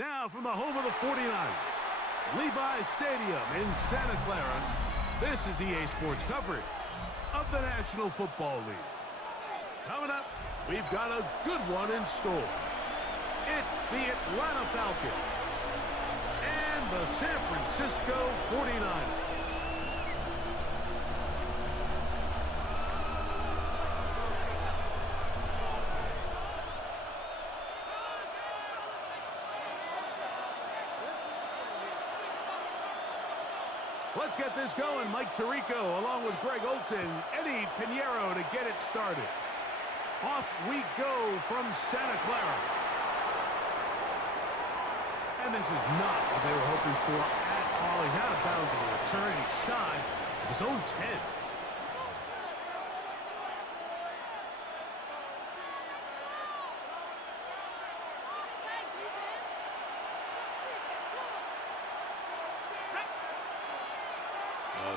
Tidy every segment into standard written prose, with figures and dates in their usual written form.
Now from the home of the 49ers, Levi's Stadium in Santa Clara, this is EA Sports coverage of the National Football League. Coming up, we've got a good one in store. It's the Atlanta Falcons and the San Francisco 49ers. Let's get this going. Mike Tirico along with Greg Olson, Eddie Pinheiro to get it started. Off we go from Santa Clara. And this is not what they were hoping for at all. He's out of bounds on the return. He's shy of his own 10.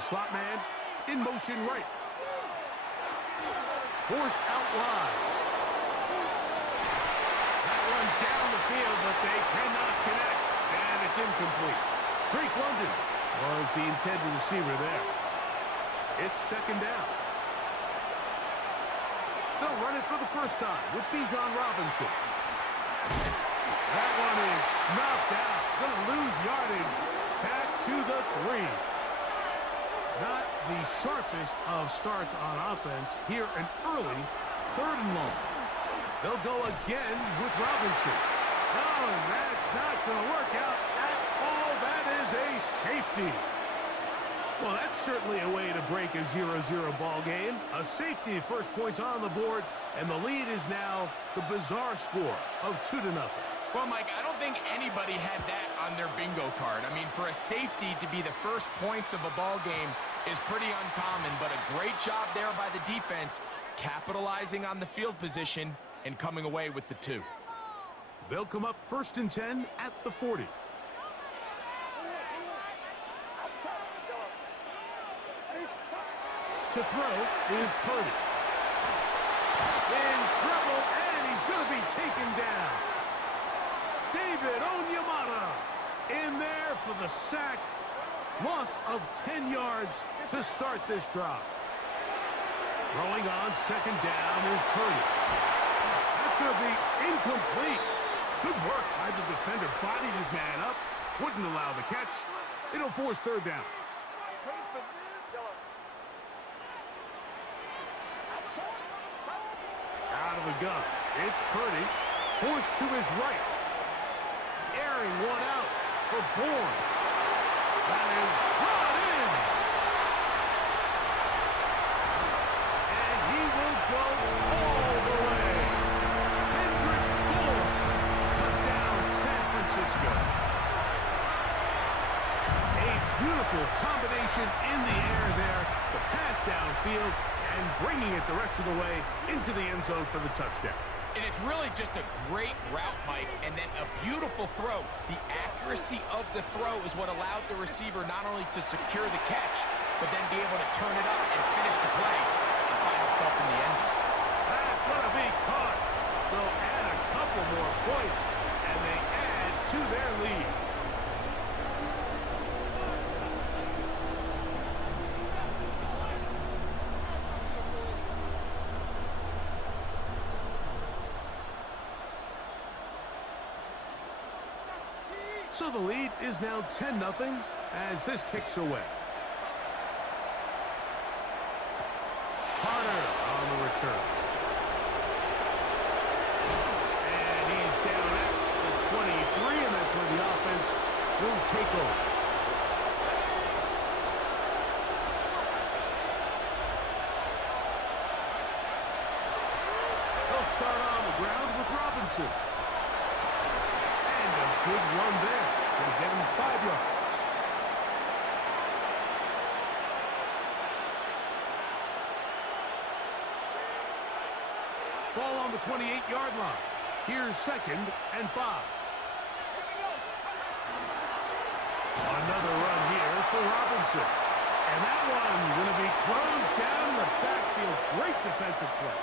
Slot man in motion right. Forced out wide. That one down the field, but they cannot connect. And it's incomplete. Drake London was the intended receiver there. It's second down. They'll run it for the first time with Bijan Robinson. That one is snuffed out. Going to lose yardage. Back to the 3. Not the sharpest of starts on offense here, an early 3rd and long. They'll go again with Robinson. Oh, and that's not going to work out at all. That is a safety. Well, that's certainly a way to break a 0-0 ball game. A safety, first points on the board, and the lead is now the bizarre score of 2-0. Well, Mike, I don't think anybody had that on their bingo card. I mean, for a safety to be the first points of a ball game is pretty uncommon, but a great job there by the defense, capitalizing on the field position and coming away with the 2. They'll come up 1st and 10 at the 40. To throw is Purdy. In trouble, and he's going to be taken down. David Onyemata in there for the sack. Loss of 10 yards to start this drive. Throwing on 2nd down is Purdy. That's going to be incomplete. Good work by the defender. Bodied his man up. Wouldn't allow the catch. It'll force 3rd down. Out of the gun. It's Purdy. Forced to his right. Airing one out for Bourne. That is brought in. And he will go all the way. Kendrick Bourne. Touchdown, San Francisco. A beautiful combination in the air there. The pass downfield and bringing it the rest of the way into the end zone for the touchdown. And it's really just a great route, Mike, and then a beautiful throw. The accuracy of the throw is what allowed the receiver not only to secure the catch, but then be able to turn it up and finish the play and find himself in the end zone. That's going to be caught. So add a couple more points, and they add to their lead. So the lead is now 10-0 as this kicks away. Carter on the return. And he's down at the 23, and that's where the offense will take over. They'll start on the ground with Robinson. And a good run there. Going to get him 5 yards. Ball on the 28-yard line. Here's 2nd and 5. Another run here for Robinson. And that one going to be closed down the backfield. Great defensive play.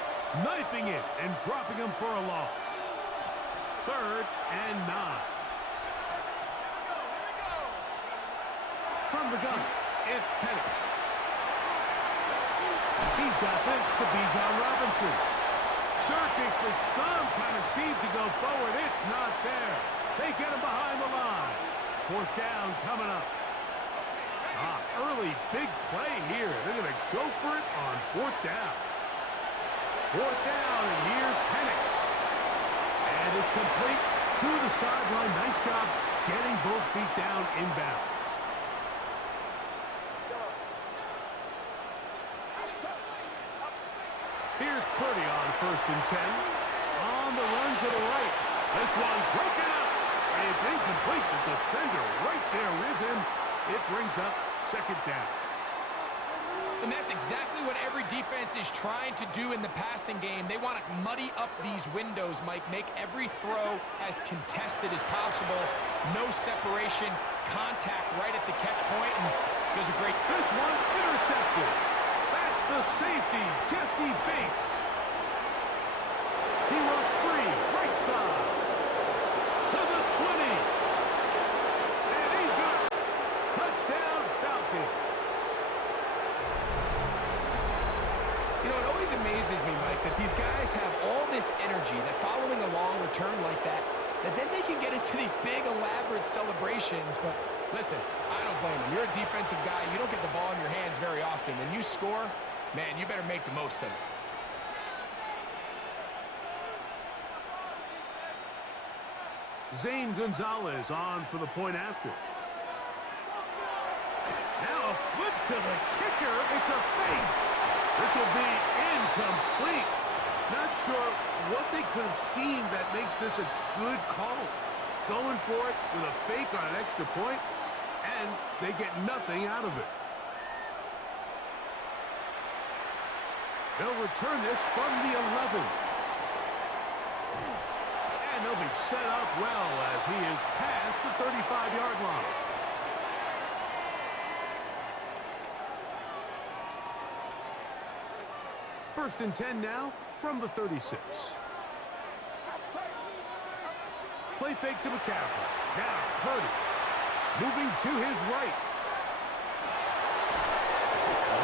Knifing it and dropping him for a loss. 3rd and 9. From the gun, it's Penix. He's got this to Bijan Robinson. Searching for some kind of seed to go forward. It's not there. They get him behind the line. Fourth down coming up. Early big play here. They're going to go for it on fourth down. Fourth down, and here's Penix. And it's complete to the sideline. Nice job getting both feet down inbounds. Here's Purdy on 1st and 10. On the run to the right. This one broken up. It's incomplete. The defender right there with him. It brings up 2nd down. And that's exactly what every defense is trying to do in the passing game. They want to muddy up these windows, Mike, make every throw as contested as possible. No separation, contact right at the catch point, and does a great... This one intercepted. That's the safety, Jesse Bates. He runs free, right side, to the 20. And he's got touchdown Falcons. You know, it always amazes me, Mike, that these guys have all this energy, that following a long return like that then they can get into these big, elaborate celebrations. But listen, I don't blame them. You're a defensive guy. You don't get the ball in your hands very often. When you score, man, you better make the most of it. Zane Gonzalez on for the point after. Now a flip to the kicker. It's a fake. This will be incomplete. Not sure what they could have seen that makes this a good call. Going for it with a fake on an extra point, and they get nothing out of it. They'll return this from the 11. And they'll be set up well as he is past the 35-yard line. First and 10 now from the 36. Play fake to McCaffrey. Now Purdy moving to his right.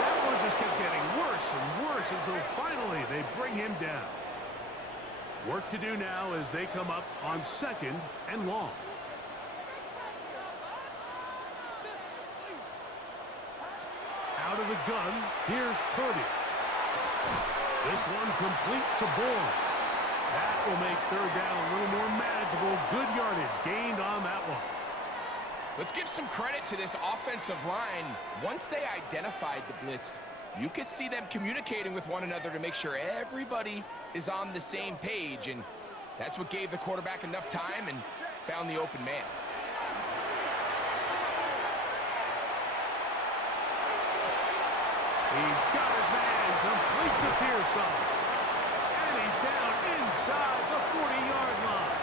That one just kept getting worse and worse until finally they bring him down. Work to do now as they come up on 2nd and long. Out of the gun, here's Purdy. This one complete to Bourne. That will make 3rd down a little more manageable. Good yardage gained on that one. Let's give some credit to this offensive line. Once they identified the blitz, you could see them communicating with one another to make sure everybody is on the same page, and that's what gave the quarterback enough time and found the open man. He's got his man complete to Pearson. And he's down inside the 40-yard line.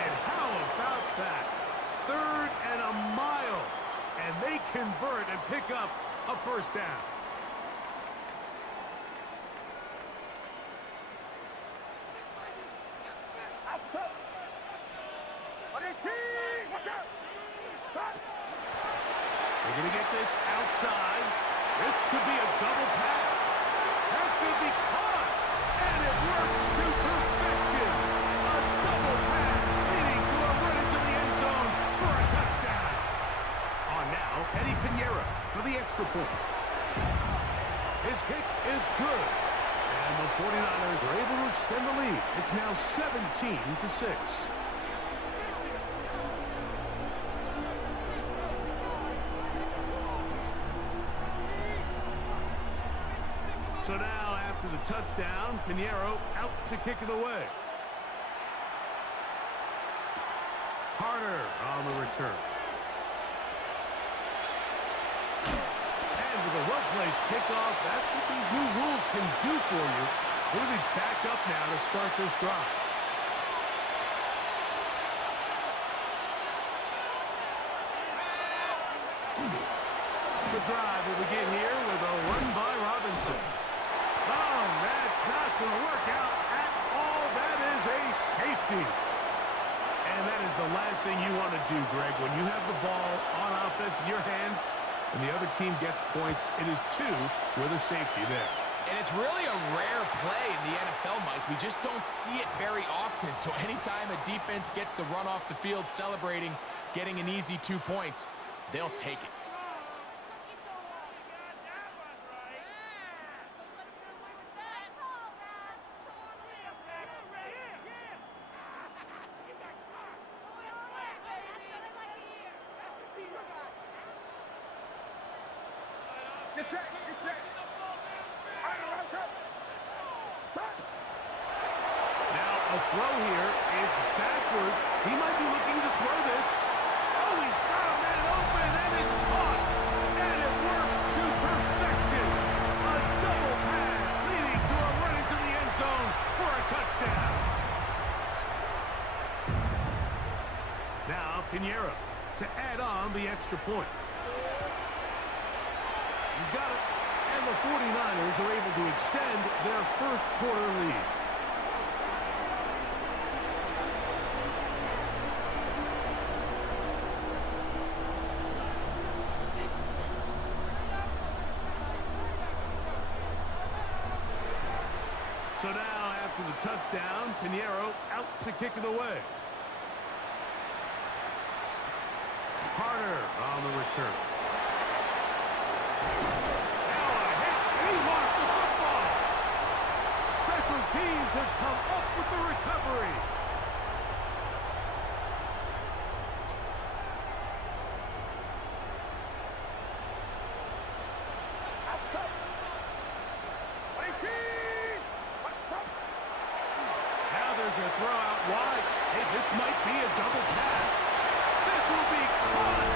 And how about that? 3rd and a mile. And they convert and pick up a 1st down. They're going to get this outside. This could be a double pass. That's going to be caught. And it works to perfection. A double pass leading to a run into the end zone for a touchdown. On now, Eddie Pinheiro for the extra point. His kick is good. And the 49ers are able to extend the lead. It's now 17-6. So now, after the touchdown, Pinheiro out to kick it away. Carter on the return. And with a well-placed kickoff, that's what these new rules can do for you. They'll be back up now to start this drive. The drive will begin here with a run by Robinson. Oh, that's not going to work out at all. That is a safety. And that is the last thing you want to do, Greg. When you have the ball on offense in your hands and the other team gets points, it is 2 with a safety there. And it's really a rare play in the NFL, Mike. We just don't see it very often. So anytime a defense gets the run off the field celebrating, getting an easy 2 points, they'll take it. Now a throw here. It's backwards. He might be looking to throw this. Oh, he's got a man open, and it's caught. And it works to perfection. A double pass leading to a run into the end zone for a touchdown. Now Pinheiro to add on the extra point. He's got it. And the 49ers are able to extend their first quarter lead. So now, after the touchdown, Pinheiro out to kick it away. Carter on the return. Now a hit, and he lost the football. Special teams has come up with the recovery. Now there's a throw out wide. Hey, this might be a double pass. This will be caught.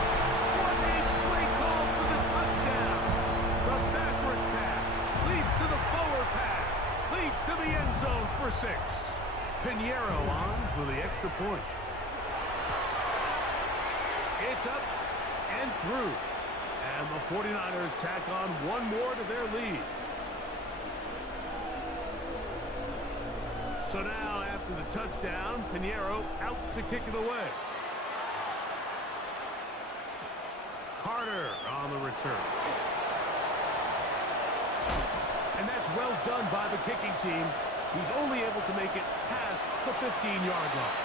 What a great call for the touchdown. The backwards pass leads to the forward pass. Leads to the end zone for 6. Pinheiro on for the extra point. It's up and through. And the 49ers tack on one more to their lead. So now, after the touchdown, Pinheiro out to kick it away. Carter on the return. And that's well done by the kicking team. He's only able to make it past the 15-yard line.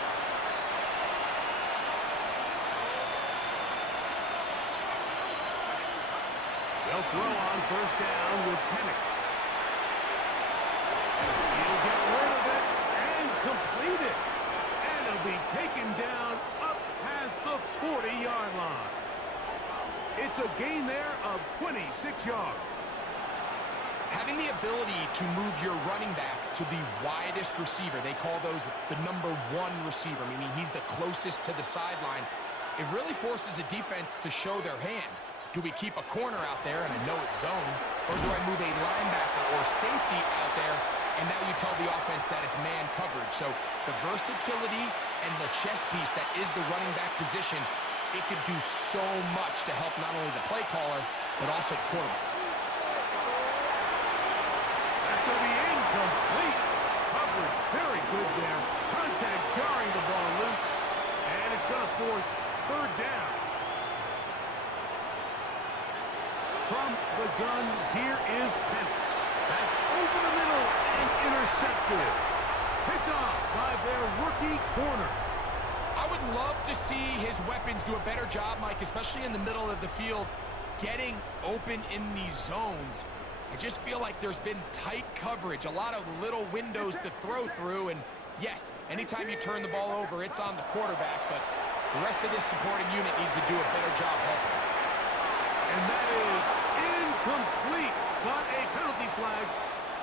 They'll throw on first down with Penix. He'll get rid of it and complete it. And it'll be taken down up past the 40-yard line. It's a gain there of 26 yards. Having the ability to move your running back to the widest receiver, they call those the number 1 receiver, meaning he's the closest to the sideline, it really forces a defense to show their hand. Do we keep a corner out there and I know it's zone, or do I move a linebacker or safety out there and now you tell the offense that it's man coverage? So the versatility and the chess piece that is the running back position, it could do so much to help not only the play caller, but also the quarterback. That's going to be incomplete. Coverage very good there. Contact jarring the ball loose, and it's going to force third down. From the gun, here is Penix. That's over the middle and intercepted. Picked off by their rookie corner. I would love to see his weapons do a better job, Mike, especially in the middle of the field, getting open in these zones. I just feel like there's been tight coverage, a lot of little windows to throw through, and yes, anytime you turn the ball over, it's on the quarterback, but the rest of this supporting unit needs to do a better job helping. And that is incomplete, but a penalty flag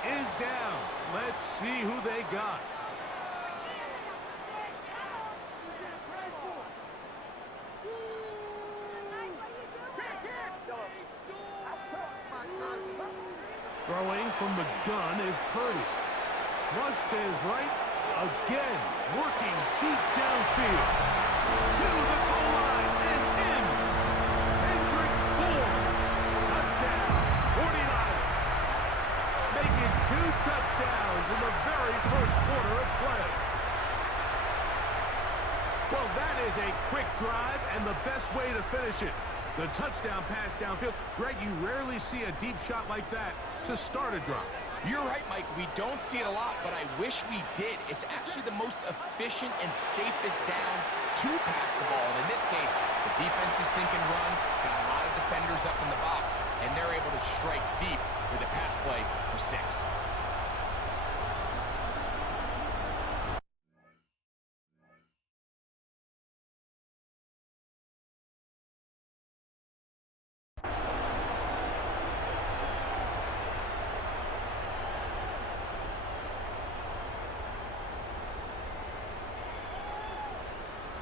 is down. Let's see who they got. Throwing from the gun is Purdy. Flush to his right. Again, working deep downfield. To the goal line and in. Hendrick Moore. Touchdown, 49ers. Making 2 touchdowns in the very first quarter of play. Well, Well, that is a quick drive and the best way to finish it. The touchdown pass downfield. Greg, you rarely see a deep shot like that to start a drive. You're right, Mike. We don't see it a lot, but I wish we did. It's actually the most efficient and safest down to pass the ball. And in this case, the defense is thinking run, got a lot of defenders up in the box, and they're able to strike deep with a pass play for 6.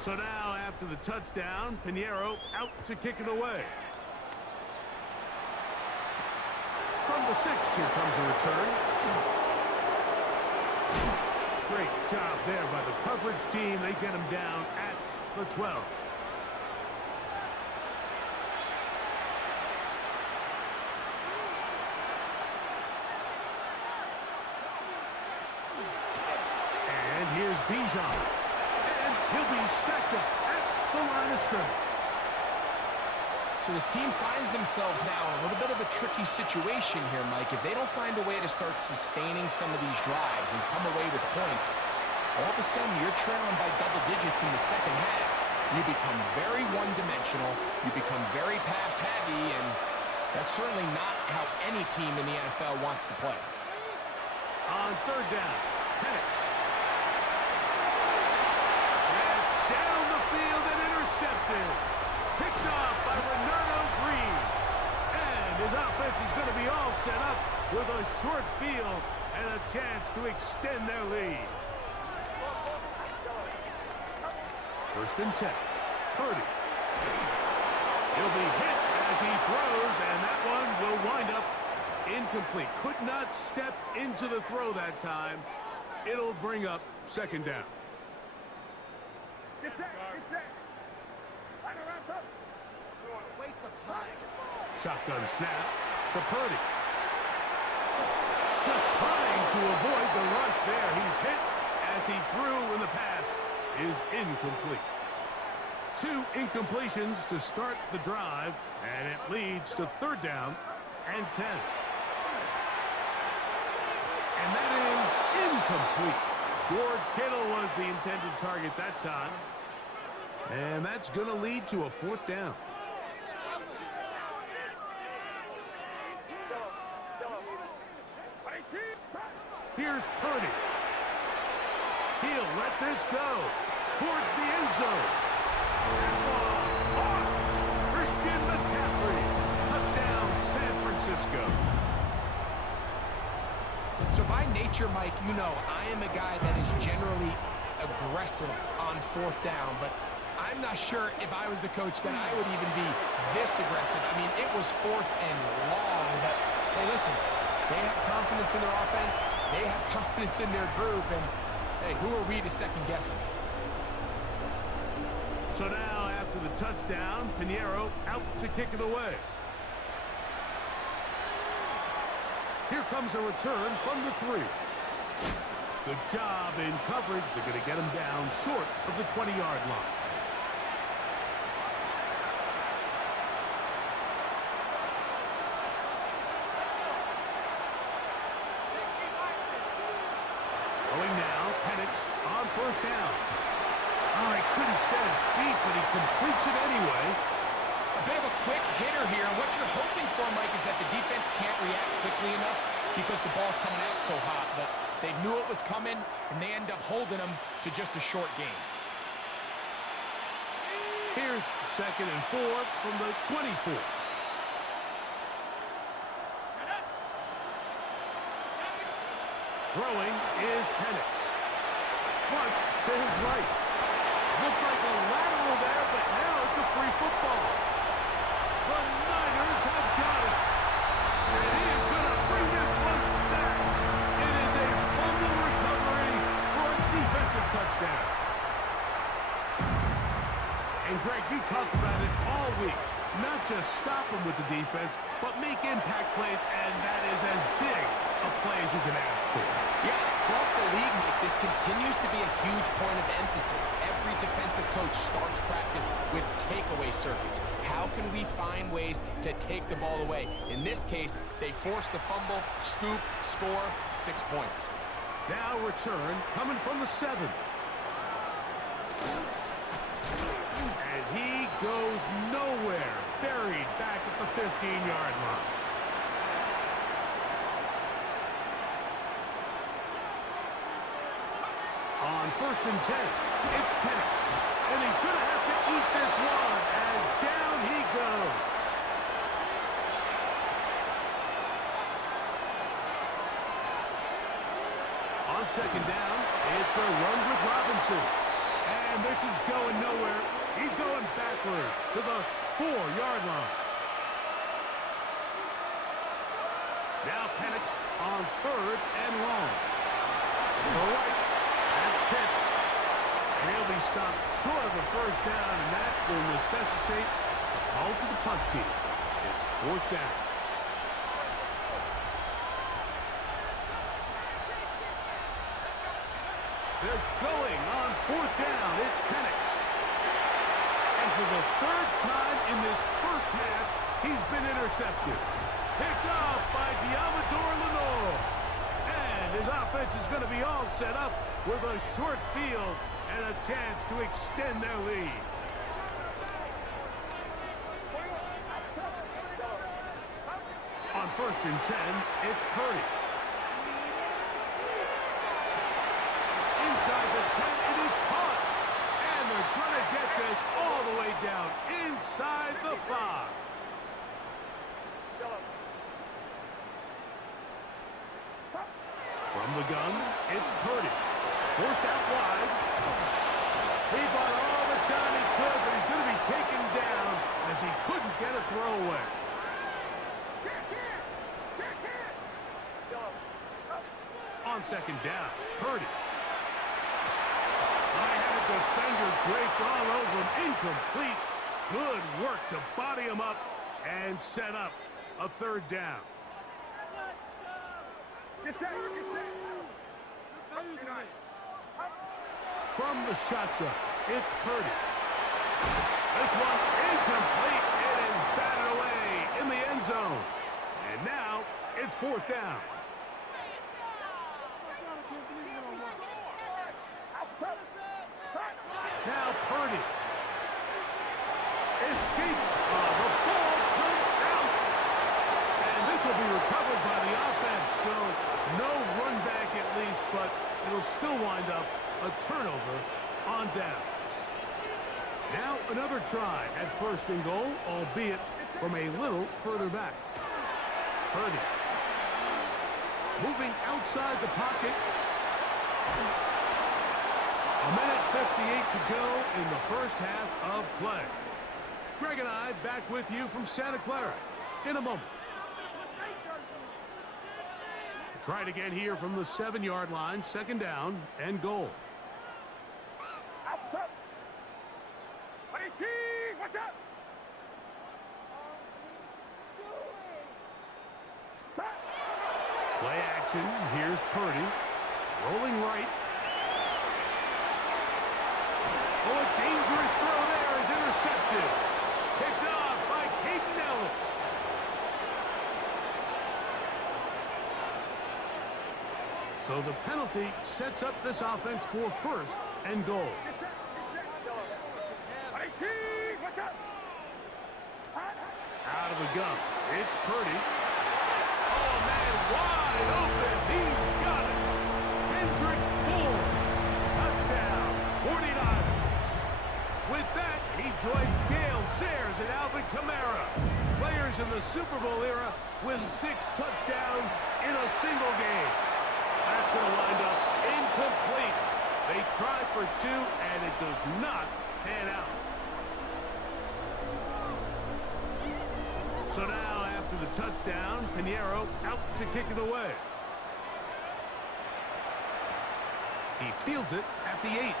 So now, after the touchdown, Pinheiro out to kick it away. From the 6, here comes a return. Great job there by the coverage team. They get him down at the 12. And here's Bijan. He'll be stacked up at the line of scrimmage. So this team finds themselves now in a little bit of a tricky situation here, Mike. If they don't find a way to start sustaining some of these drives and come away with points, all of a sudden you're trailing by double digits in the second half. You become very one-dimensional. You become very pass-heavy, and that's certainly not how any team in the NFL wants to play. On third down, Penix. Intercepted. Picked off by Renato Green. And his offense is going to be all set up with a short field and a chance to extend their lead. 1st and 10. Purdy. He'll be hit as he throws, and that one will wind up incomplete. Could not step into the throw that time. It'll bring up 2nd down. Get set. Waste of time. Shotgun snap to Purdy. Just trying to avoid the rush there. He's hit as he threw when the pass is incomplete. 2 incompletions to start the drive, and it leads to 3rd down and 10. And that is incomplete. George Kittle was the intended target that time. And that's going to lead to a 4th down. Here's Purdy. He'll let this go towards the end zone. Christian McCaffrey. Touchdown, San Francisco. So by nature, Mike, you know I am a guy that is generally aggressive on 4th down, but I'm not sure if I was the coach that I would even be this aggressive. I mean, it was 4th and long, but hey, listen, they have confidence in their offense. They have confidence in their group, and hey, who are we to second-guess them? So now, after the touchdown, Pinheiro out to kick it away. Here comes a return from the 3. Good job in coverage. They're going to get him down short of the 20-yard line. Going now, Penix on 1st down. Oh, he couldn't set his feet, but he completes it anyway. A bit of a quick hitter here. What you're hoping for, Mike, is that the defense can't react quickly enough because the ball's coming out so hot. But they knew it was coming, and they end up holding them to just a short gain. Here's 2nd and 4 from the 24. Throwing is Penix. Flush to his right. Looked like a lateral there, but now it's a free football. The Niners have got it. And he is going to bring this one back. It is a fumble recovery for a defensive touchdown. And Greg, you talked about it all week. not just stop them with the defense, but make impact plays, and that is as big a play as you can ask for. Yeah, across the league, Mike, this continues to be a huge point of emphasis. Every defensive coach starts practice with takeaway circuits. How can we find ways to take the ball away? In this case, they forced the fumble, scoop, score, 6 points. Now return coming from the 7. And he goes nowhere. Buried back at the 15-yard line. On 1st and 10, it's Penix. And he's going to have to eat this one as down he goes. On 2nd down, it's a run with Robinson. And this is going nowhere. He's going backwards to the 4-yard line. Now Penix on 3rd and long. To the right, that's Pitts. And he'll be stopped short of a 1st down, and that will necessitate a call to the punt team. It's 4th down. They're going on 4th down. It's Penix. And for the 3rd time in this first half, he's been intercepted. Picked off by Diamador Lenore. And his offense is going to be all set up with a short field and a chance to extend their lead. On 1st and 10, it's Purdy. Inside the 10, it is caught. And they're going to get this all the way down inside the 5. From the gun, it's Purdy. Forced out wide. He bought all the time he could, but he's going to be taken down as he couldn't get a throwaway. On 2nd down, Purdy. I had a defender draped all over him. Incomplete. Good work to body him up and set up a 3rd down. From the shotgun, it's Purdy. This one incomplete. It is batted away in the end zone. And now it's 4th down. Now Purdy. Escape. The ball comes out. And this will be recovered by the offense. So no run back at least, but it'll still wind up a turnover on down. Now another try at 1st and goal, albeit from a little further back. Purdy. Moving outside the pocket. A minute 58 to go in the first half of play. Greg and I back with you from Santa Clara in a moment. Try it again here from the 7-yard line, 2nd down and goal. Watch out! Play action. Here's Purdy. Rolling right. Oh, a dangerous throw there is intercepted. Picked off by Caden Ellis. So the penalty sets up this offense for 1st and goal. Out of the gun. It's Purdy. Oh, man, wide open. He's got it. Hendrick Bull. Touchdown, 49ers. With that, he joins Gale Sayers and Alvin Kamara, players in the Super Bowl era with 6 touchdowns in a single game. That's going to wind up incomplete. They try for 2, and it does not pan out. So now, after the touchdown, Pinheiro out to kick it away. He fields it at the 8.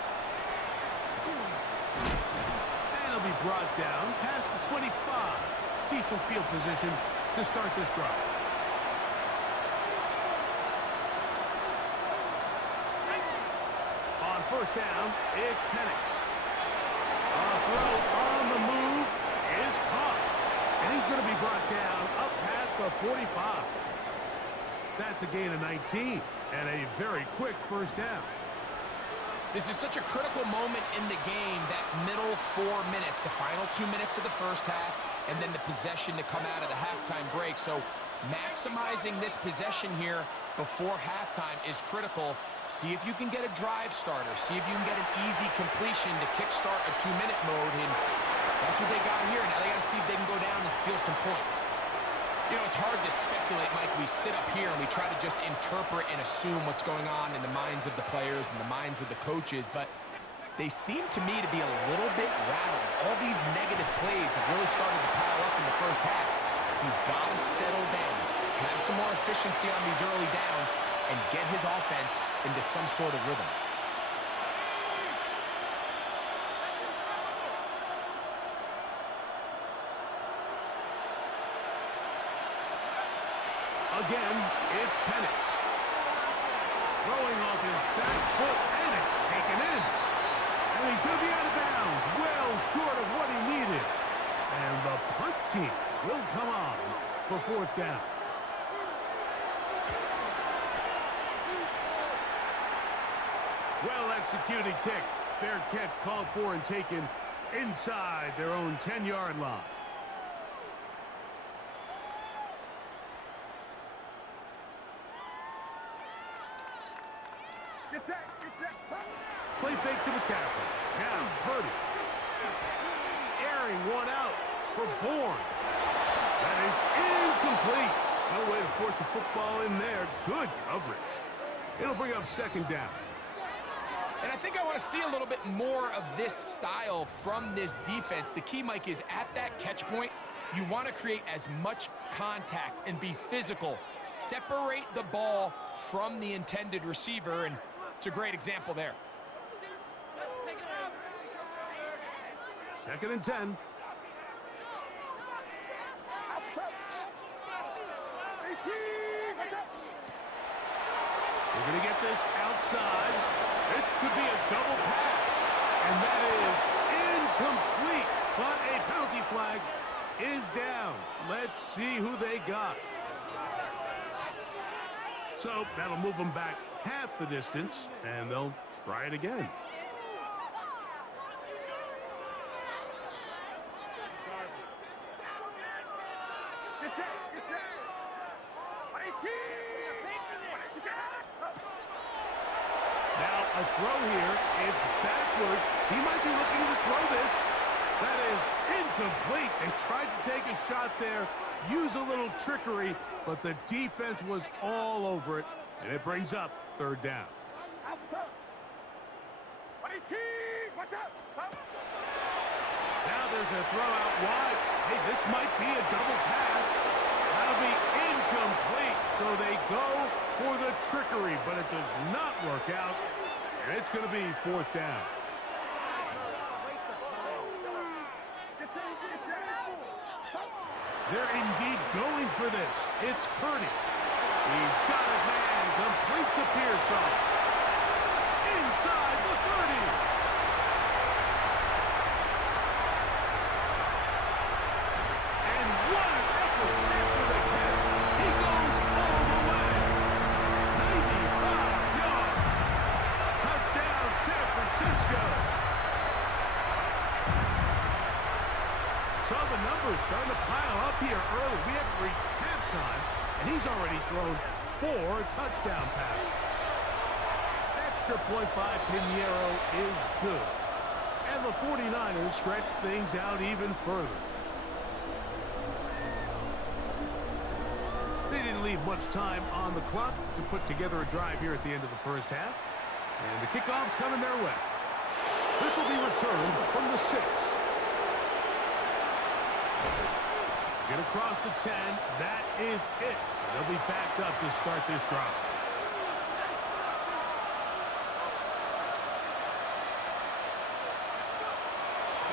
And he'll be brought down past the 25. Decent field position to start this drive. On first down, it's Penix. A throw on the move is caught. And he's going to be brought down up past the 45. That's a gain of 19 and a very quick first down. This is such a critical moment in the game, that middle 4 minutes, the final 2 minutes of the first half, and then the possession to come out of the halftime break. So maximizing this possession here before halftime is critical. See if you can get a drive starter. See if you can get an easy completion to kickstart a 2-minute mode. And that's what they got here. Now they got to see if they can go down and steal some points. You know, it's hard to speculate, Mike. We sit up here and we try to just interpret and assume what's going on in the minds of the players and the minds of the coaches, but they seem to me to be a little bit rattled. All these negative plays have really started to pile up in the first half. He's got to settle down, have some more efficiency on these early downs, and get his offense into some sort of rhythm. Again, it's Penix. Throwing off his back foot, and it's taken in. And he's going to be out of bounds, well short of what he needed. And the punt team will come on for fourth down. Well-executed kick. Fair catch called for and taken inside their own 10-yard line. Play fake to McCaffrey. Now Purdy. Airing one out for Bourne. That is incomplete. No way to force the football in there. Good coverage. It'll bring up second down. And I think I want to see a little bit more of this style from this defense. The key, Mike, is at that catch point, you want to create as much contact and be physical. Separate the ball from the intended receiver, and it's a great example there. Second and 10. We're going to get this outside. This could be a double pass. And that is incomplete. But a penalty flag is down. Let's see who they got. So that'll move them back half the distance, and they'll try it again. Now a throw here. It's backwards. He might be looking to throw this. That is incomplete. They tried to take a shot there, use a little trickery, but the defense was all over it, and it brings up third down. Now there's a throw out wide. Hey, this might be a double pass. That'll be incomplete. So they go for the trickery, but it does not work out. And it's going to be fourth down. They're indeed going for this. It's Purdy. He's got his man. Completes a Pearsall. Inside the 30. And what an effort after the catch. He goes all the way. 95 yards. Touchdown, San Francisco. So the numbers starting to pile up here early. We haven't reached halftime, and he's already thrown 4 touchdown passes. Extra point by Pinheiro is good. And the 49ers stretch things out even further. They didn't leave much time on the clock to put together a drive here at the end of the first half. And the kickoff's coming their way. This will be returned from the 6. Get across the 10. That is it. They'll be backed up to start this drive.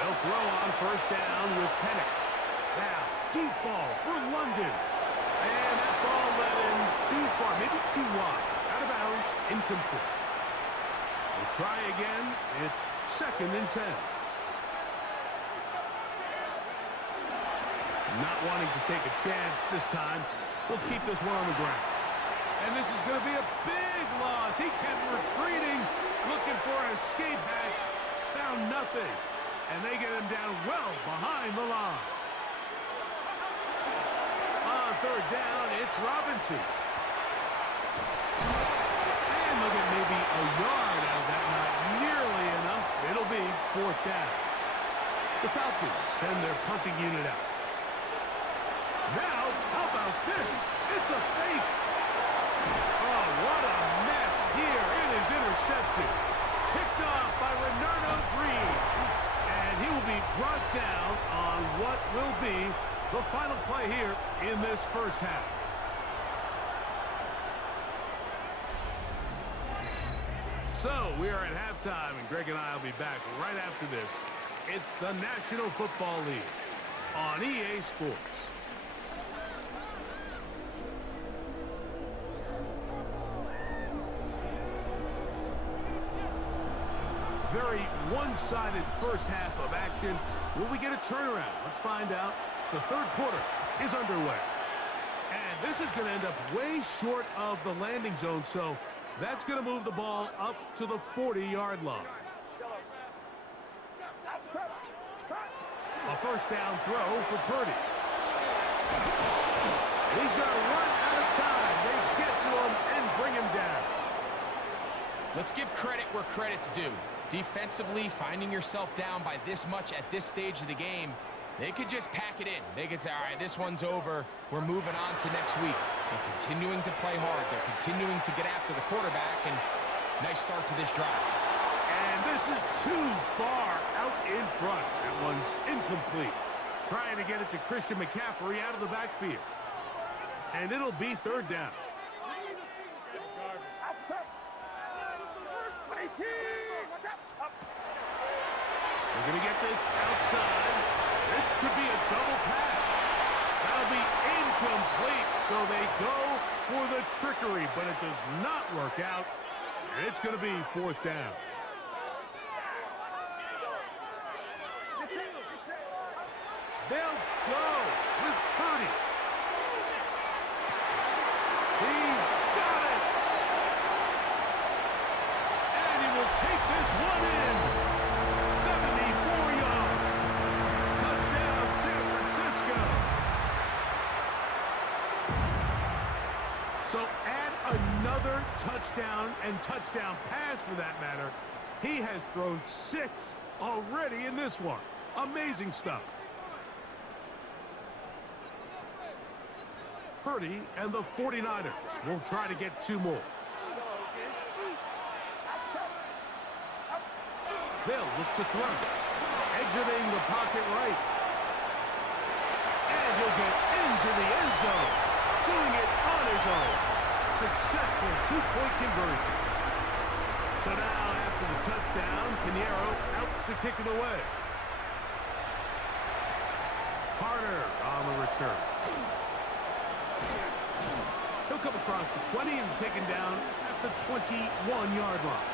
They'll throw on first down with Penix. Now, deep ball for London. And that ball led in too far, maybe too wide. Out of bounds, incomplete. We'll try again. It's 2nd and 10. Not wanting to take a chance this time. We'll keep this one on the ground. And this is going to be a big loss. He kept retreating, looking for an escape hatch. Found nothing. And they get him down well behind the line. On 3rd down, it's Robinson. And look at maybe a yard out of that. Not nearly enough. It'll be 4th down. The Falcons send their punting unit out. Now, how about this? It's a fake. Oh, what a mess here. It is intercepted. Picked off by Renardo Green. And he will be brought down on what will be the final play here in this first half. So, we are at halftime, and Greg and I will be back right after this. It's the National Football League on EA Sports. Very one-sided first half of action. Will we get a turnaround? Let's find out. The 3rd quarter is underway. And this is going to end up way short of the landing zone, so that's going to move the ball up to the 40-yard line. A first down throw for Purdy. He's going to run out of time. They get to him and bring him down. Let's give credit where credit's due. Defensively, finding yourself down by this much at this stage of the game, they could just pack it in. They could say, all right, this one's over. We're moving on to next week. They're continuing to play hard. They're continuing to get after the quarterback, and nice start to this drive. And this is too far out in front. That one's incomplete. Trying to get it to Christian McCaffrey out of the backfield. And it'll be 3rd down. We're going to get this outside. This could be a double pass. That'll be incomplete. So they go for the trickery, but it does not work out. And it's going to be 4th down. They'll go with Purdy. He's got it. And he will take this one in. 74 yards. Touchdown, San Francisco. So add another touchdown and touchdown pass for that matter. He has thrown 6 already in this one. Amazing stuff. Purdy and the 49ers will try to get 2 more. They'll look to throw. Exiting the pocket right. And he'll get into the end zone. Doing it on his own. Successful 2-point conversion. So now after the touchdown, Pinheiro out to kick it away. Carter on the return. He'll come across the 20 and taken down at the 21-yard line.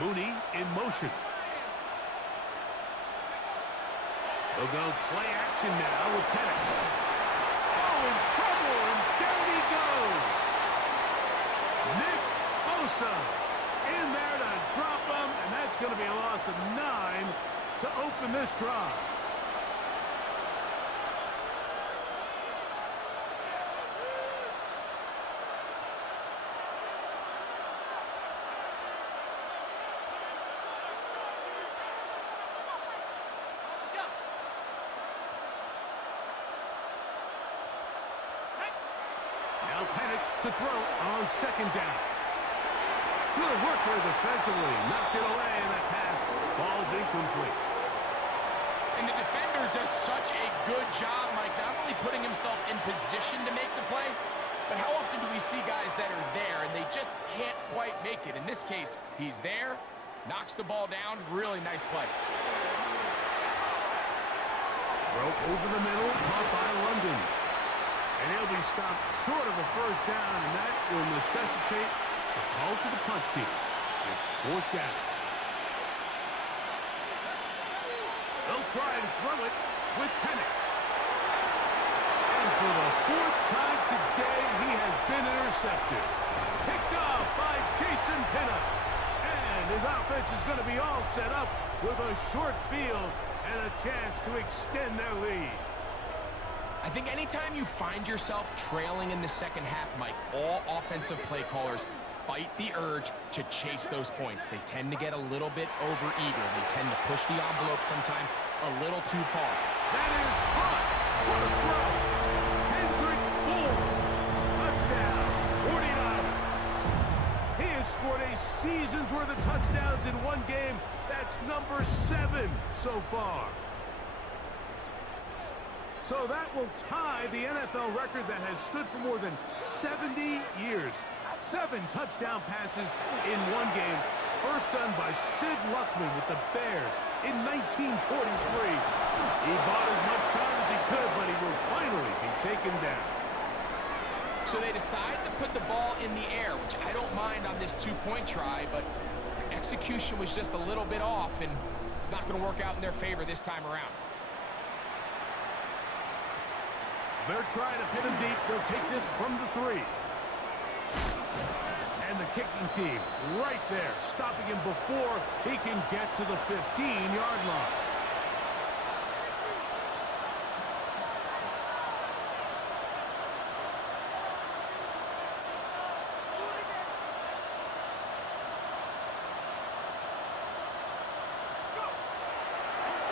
Mooney in motion. They'll go play action now with Penix. Oh, in trouble, and down he goes. Nick Bosa in there to drop him, and that's going to be a loss of 9 to open this drive. Now Penix to throw on 2nd down. Good work there defensively. Knocked it away, and that pass falls incomplete. And the defender does such a good job, Mike, not only himself in position to make the play. But how often do we see guys that are there and they just can't quite make it? In this case, he's there, knocks the ball down. Really nice play. Throw over the middle, caught by London. And he'll be stopped short of a first down, and that will necessitate a call to the punt team. It's fourth down. They'll try and throw it with Penix. And for the fourth time today, he has been intercepted. Picked off by Jason Pinnock. And his offense is going to be all set up with a short field and a chance to extend their lead. I think anytime you find yourself trailing in the second half, Mike, all offensive play callers fight the urge to chase those points. They tend to get a little bit overeager. They tend to push the envelope sometimes a little too far. That is hot. What a throw. Hendrick Bourne. Touchdown, 49ers. He has scored a season's worth of touchdowns in one game. That's number 7 so far. So that will tie the NFL record that has stood for more than 70 years. 7 touchdown passes in one game. First done by Sid Luckman with the Bears in 1943. He bought as much time as he could, but he will finally be taken down. So they decide to put the ball in the air, which I don't mind on this 2-point try, but execution was just a little bit off, and it's not going to work out in their favor this time around. They're trying to pin him deep. They'll take this from the 3. And the kicking team right there, stopping him before he can get to the 15-yard line.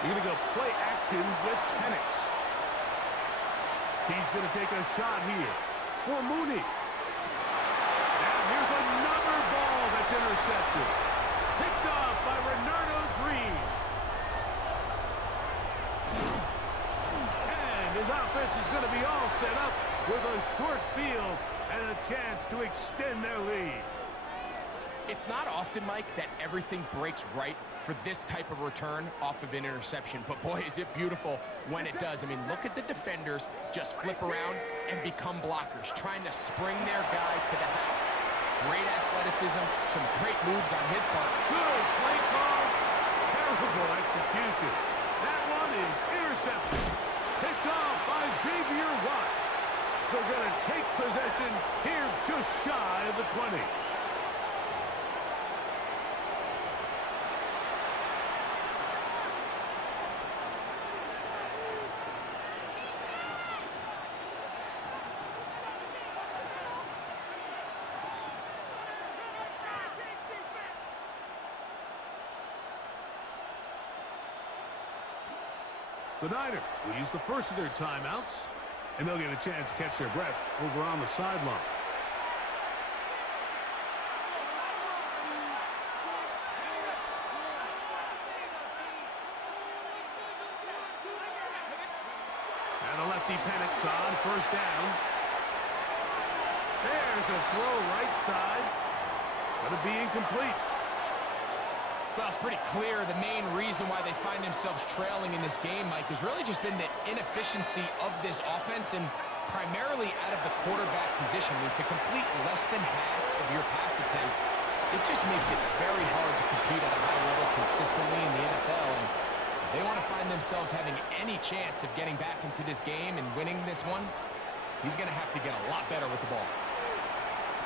You're going to go play action with Penix. He's going to take a shot here for Mooney. And here's another ball that's intercepted. Picked off by Renardo Green. And his offense is going to be all set up with a short field and a chance to extend their lead. It's not often, Mike, that everything breaks right for this type of return off of an interception. But boy, is it beautiful when it does. I mean, look at the defenders just flip around and become blockers, trying to spring their guy to the house. Great athleticism, some great moves on his part. Good play call, terrible execution. That one is intercepted. Picked off by Xavier Watts. So going to take possession here just shy of the 20. The Niners will use the first of their timeouts, and they'll get a chance to catch their breath over on the sideline. And the lefty Penix on first down. There's a throw right side. Going to be incomplete. Well, it's pretty clear the main reason why they find themselves trailing in this game, Mike, has really just been the inefficiency of this offense and primarily out of the quarterback position. I mean, to complete less than half of your pass attempts, it just makes it very hard to compete at a high level consistently in the NFL. And if they want to find themselves having any chance of getting back into this game and winning this one, he's going to have to get a lot better with the ball.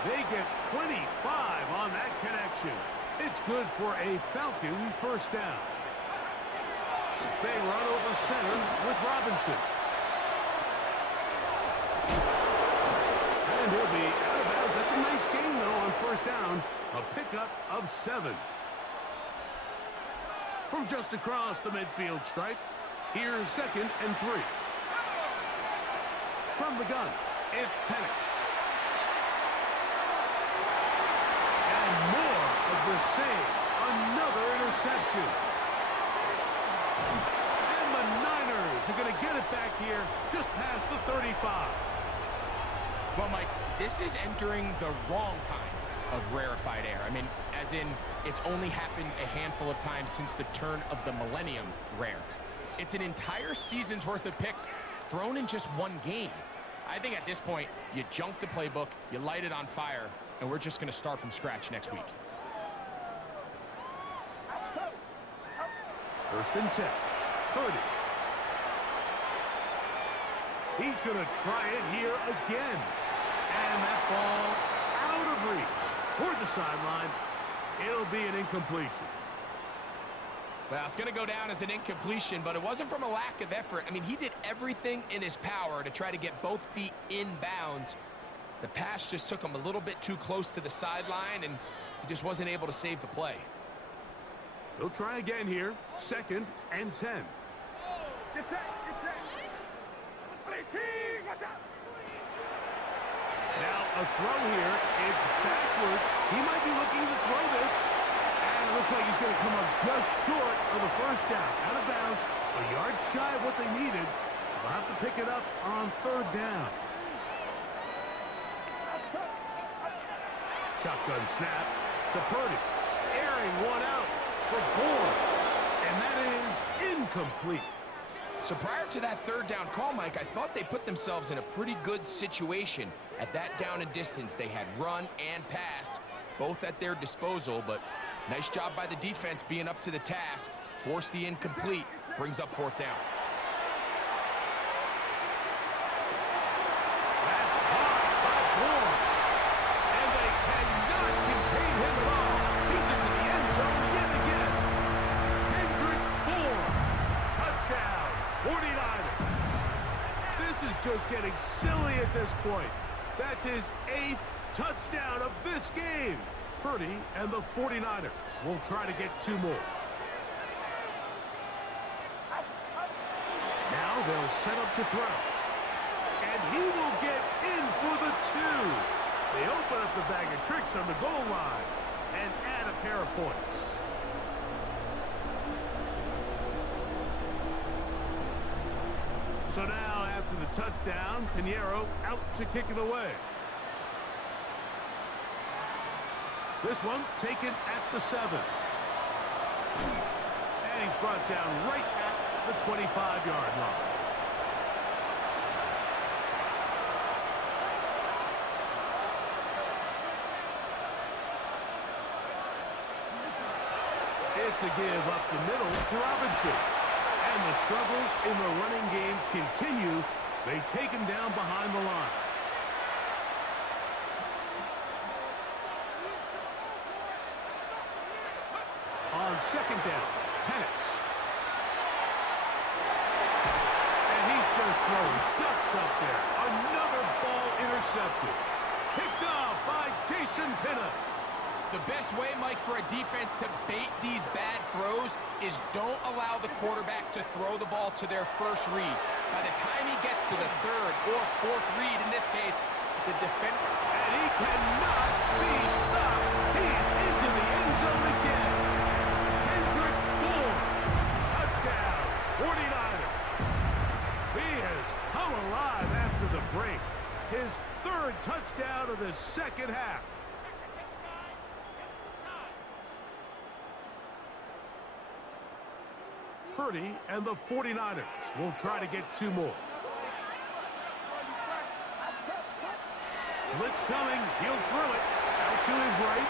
They get 25 on that connection. It's good for a Falcon first down. They run over center with Robinson. And he'll be out of bounds. That's a nice gain, though, on first down. A pickup of 7. From just across the midfield stripe, here's 2nd and 3. From the gun, it's Penix. And more of the same. Another interception. And the Niners are going to get it back here just past the 35. Well, Mike, this is entering the wrong kind of rarefied air. I mean, as in, it's only happened a handful of times since the turn of the millennium rare. It's an entire season's worth of picks thrown in just one game. I think at this point, you junk the playbook, you light it on fire, and we're just going to start from scratch next week. First and 10. Purdy. He's going to try it here again. And that ball out of reach toward the sideline. It'll be an incompletion. Well, it's going to go down as an incompletion, but it wasn't from a lack of effort. I mean, he did everything in his power to try to get both feet in bounds. The pass just took him a little bit too close to the sideline, and he just wasn't able to save the play. He'll try again here. Second and 10. Now a throw here. It's backwards. He might be looking to throw this. And it looks like he's going to come up just short of the first down. Out of bounds. A yard shy of what they needed. So they'll have to pick it up on third down. Shotgun snap to Purdy. Airing one out for Bourne. And that is incomplete. So prior to that third down call, Mike, I thought they put themselves in a pretty good situation. At that down and distance, they had run and pass, both at their disposal, but nice job by the defense being up to the task. Force the incomplete, brings up fourth down. That's caught by Bourne. And they cannot contain him at all. He's into the end zone yet again. Hendrick Bourne. Touchdown. 49ers. This is just getting silly at this point. That's his 8th touchdown of this game. Purdy and the 49ers will try to get 2 more. Now they'll set up to throw. And he will get in for the 2. They open up the bag of tricks on the goal line and add a pair of points. So now, after the touchdown, Pinheiro out to kick it away. This one taken at the 7. And he's brought down right at the 25-yard line. It's a give up the middle to Robinson. And the struggles in the running game continue. They take him down behind the line. On second down, Penix. And he's just throwing ducks up there. Another ball intercepted. Picked off by Jason Pinnock. The best way, Mike, for a defense to bait these bad throws is don't allow the quarterback to throw the ball to their first read. By the time he gets to the third or fourth read, in this case, the defender... And he cannot be stopped. He's into the end zone again. Hendrick Bourne. Touchdown, 49ers. He has come alive after the break. His 3rd touchdown of the second half. Purdy and the 49ers will try to get 2 more. Blitz coming. He'll throw it out to his right.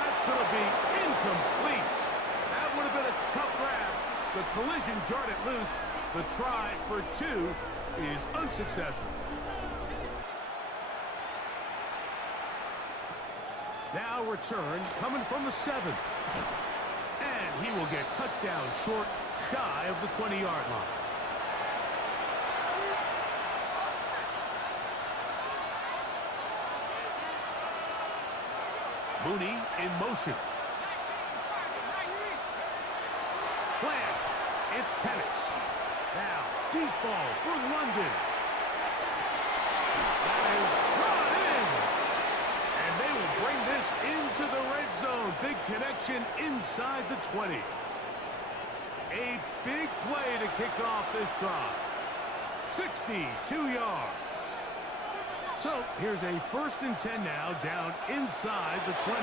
That's going to be incomplete. That would have been a tough grab. The collision jarred it loose. The try for 2 is unsuccessful. Now return coming from the 7. And he will get cut down short, shy of the 20-yard line. Mooney in motion. Plant. It's Penix. Now, deep ball for London. That is brought in. And they will bring this into the red zone. Big connection inside the 20. A big play to kick off this drive. 62 yards. So here's a 1st and 10 now, down inside the 20.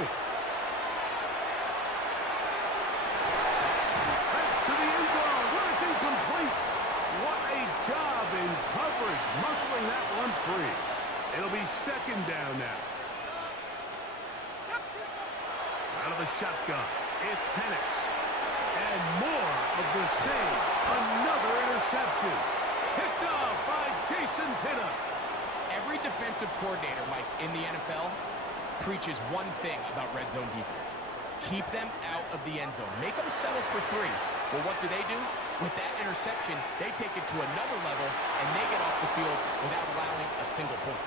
That's to the end zone, where it's incomplete. What a job in coverage, muscling that one free. It'll be 2nd down now. Out of the shotgun, it's Penix. And more of the same. Another interception. Picked off by Jason Pinnock. Every defensive coordinator, Mike, in the NFL preaches one thing about red zone defense. Keep them out of the end zone. Make them settle for 3. Well, what do? With that interception, they take it to another level, and they get off the field without allowing a single point.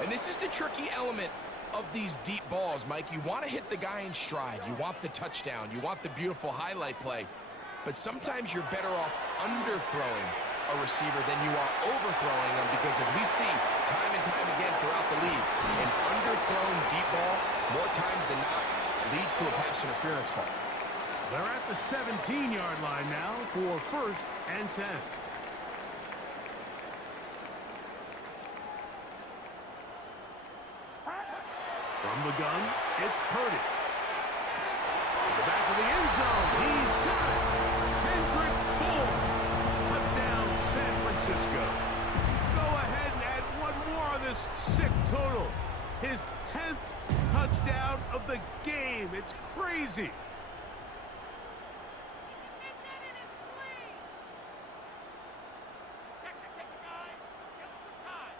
And this is the tricky element of these deep balls, Mike. You want to hit the guy in stride. You want the touchdown. You want the beautiful highlight play. But sometimes you're better off underthrowing a receiver than you are overthrowing them, because as we see time and time again throughout the league, an underthrown deep ball, more times than not, leads to a pass interference call. They're at the 17-yard line now for 1st and 10. From the gun, it's Purdy. To the back of the end zone, he's got it. Kendrick Bourne. Touchdown, San Francisco. Go ahead and add one more on this sick total. His 10th touchdown of the game. It's crazy.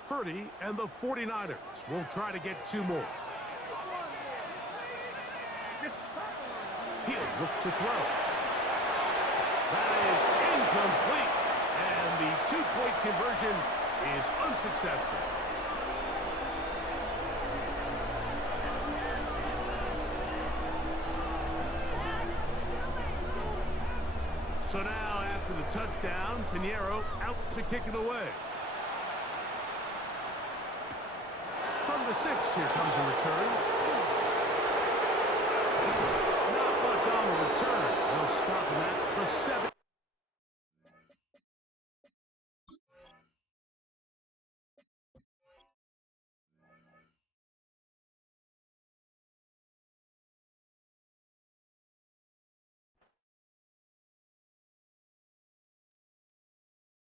Purdy and the 49ers will try to get 2 more. He'll look to throw. That is incomplete. And the 2-point conversion is unsuccessful. So now, after the touchdown, Pinheiro out to kick it away. From the 6, here comes a return.